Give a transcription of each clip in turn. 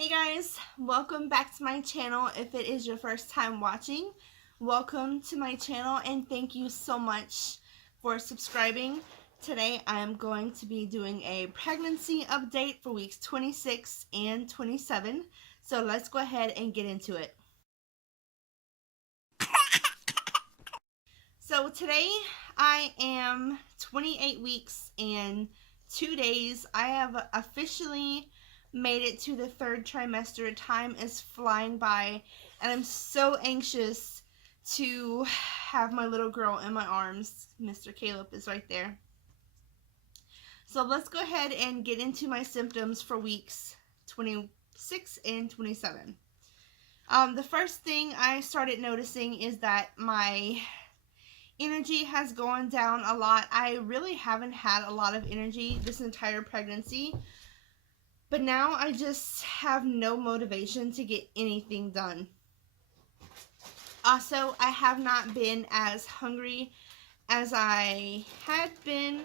Hey guys, welcome back to my channel. If it is your first time watching, welcome to my channel and thank you so much for subscribing. Today I am going to be doing a pregnancy update for weeks 26 and 27. So let's go ahead and get into it. So today I am 28 weeks and 2 days. I have officially made it to the third trimester. Time is flying by and I'm so anxious to have my little girl in my arms. Mr. Caleb is right there. So let's go ahead and get into my symptoms for weeks 26 and 27. The first thing I started noticing is that my energy has gone down a lot. I really haven't had a lot of energy this entire pregnancy, but now I just have no motivation to get anything done. Also, I have not been as hungry as I had been.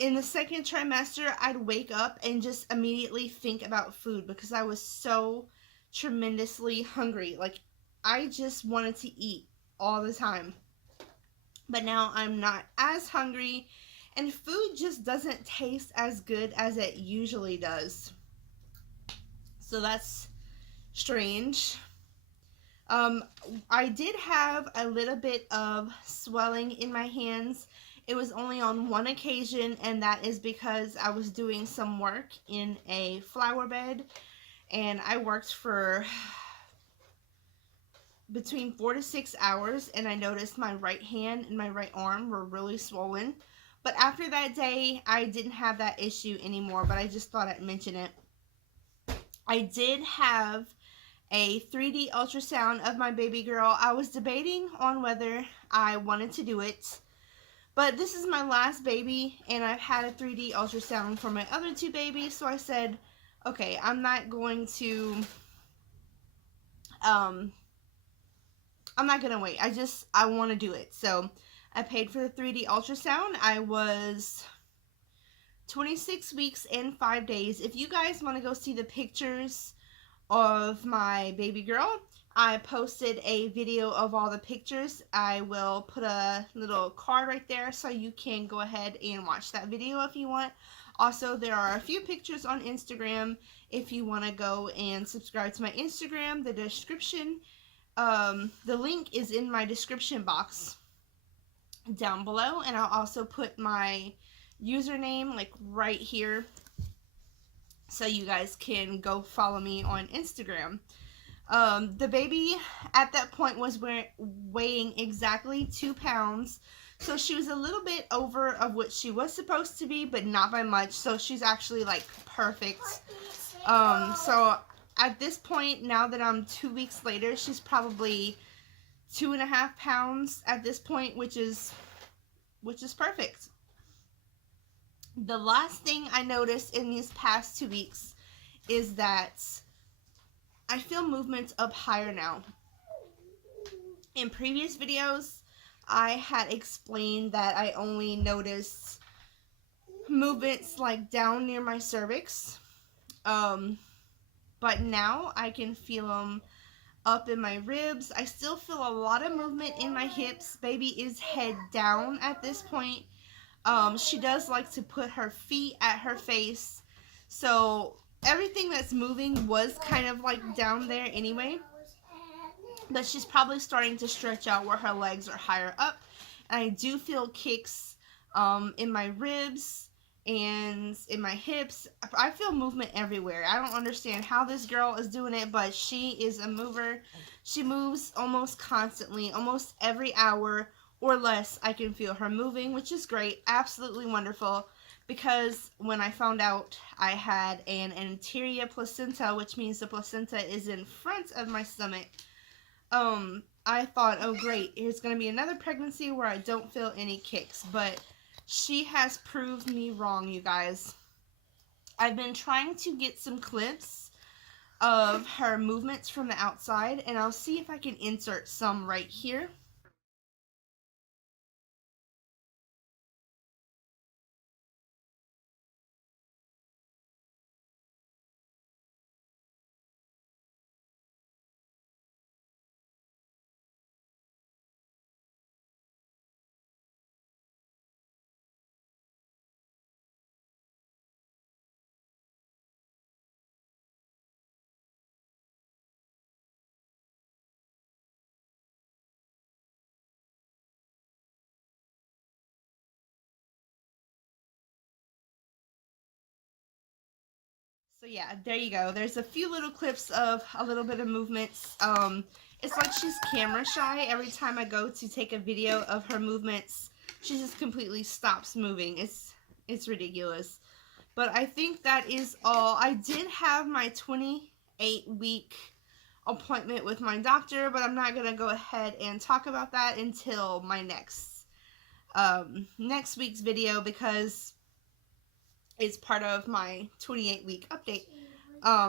In the second trimester, I'd wake up and just immediately think about food because I was so tremendously hungry. Like, I just wanted to eat all the time. But now I'm not as hungry and food just doesn't taste as good as it usually does. So that's strange. I did have a little bit of swelling in my hands. It was only on one occasion, and that is because I was doing some work in a flower bed, and I worked for between 4 to 6 hours, and I noticed my right hand and my right arm were really swollen. But after that day, I didn't have that issue anymore, but I just thought I'd mention it. I did have a 3D ultrasound of my baby girl. I was debating on whether I wanted to do it, but this is my last baby, and I've had a 3D ultrasound for my other two babies, so I said, okay, I'm not going to wait. I want to do it. So I paid for the 3D ultrasound. I was 26 weeks and 5 days. If you guys want to go see the pictures of my baby girl, I posted a video of all the pictures. I will put a little card right there so you can go ahead and watch that video if you want. Also, there are a few pictures on Instagram if you want to go and subscribe to my Instagram. The link is in my description box down below, and I'll also put my username like right here so you guys can go follow me on Instagram. The baby at that point was weighing exactly 2 pounds, so she was a little bit over of what she was supposed to be, but not by much, so she's actually like perfect. So at this point, now that I'm 2 weeks later, she's probably 2.5 pounds at this point, which is perfect. The last thing I noticed in these past 2 weeks is that I feel movements up higher now. In previous videos, I had explained that I only noticed movements like down near my cervix, but now I can feel them up in my ribs. I still feel a lot of movement in my hips. Baby is head down at this point. She does like to put her feet at her face, so everything that's moving was kind of like down there anyway, but she's probably starting to stretch out where her legs are higher up. And I do feel kicks in my ribs and in my hips. I feel movement everywhere. I don't understand how this girl is doing it, but she is a mover. She moves almost constantly, almost every hour or less. I can feel her moving, which is great, absolutely wonderful, because when I found out I had an anterior placenta, which means the placenta is in front of my stomach, I thought, oh great, here's going to be another pregnancy where I don't feel any kicks, but she has proved me wrong, you guys. I've been trying to get some clips of her movements from the outside, and I'll see if I can insert some right here. So yeah, there you go. There's a few little clips of a little bit of movements. It's like she's camera shy. Every time I go to take a video of her movements, she just completely stops moving. It's ridiculous. But I think that is all. I did have my 28-week appointment with my doctor, but I'm not going to go ahead and talk about that until my next week's video, because it's part of my 28-week update.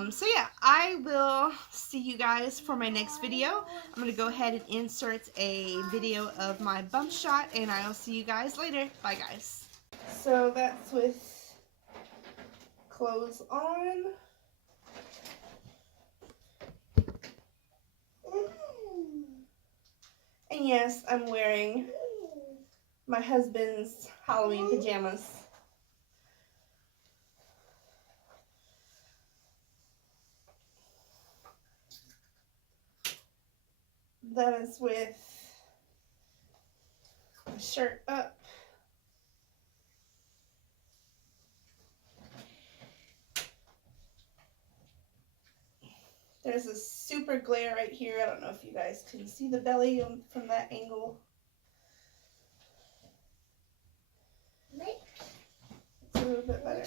So yeah, I will see you guys for my next video. I'm going to go ahead and insert a video of my bump shot, and I'll see you guys later. Bye, guys. So that's with clothes on. And yes, I'm wearing my husband's Halloween pajamas. That is with my shirt up. There's a super glare right here. I don't know if you guys can see the belly from that angle. It's a little bit better.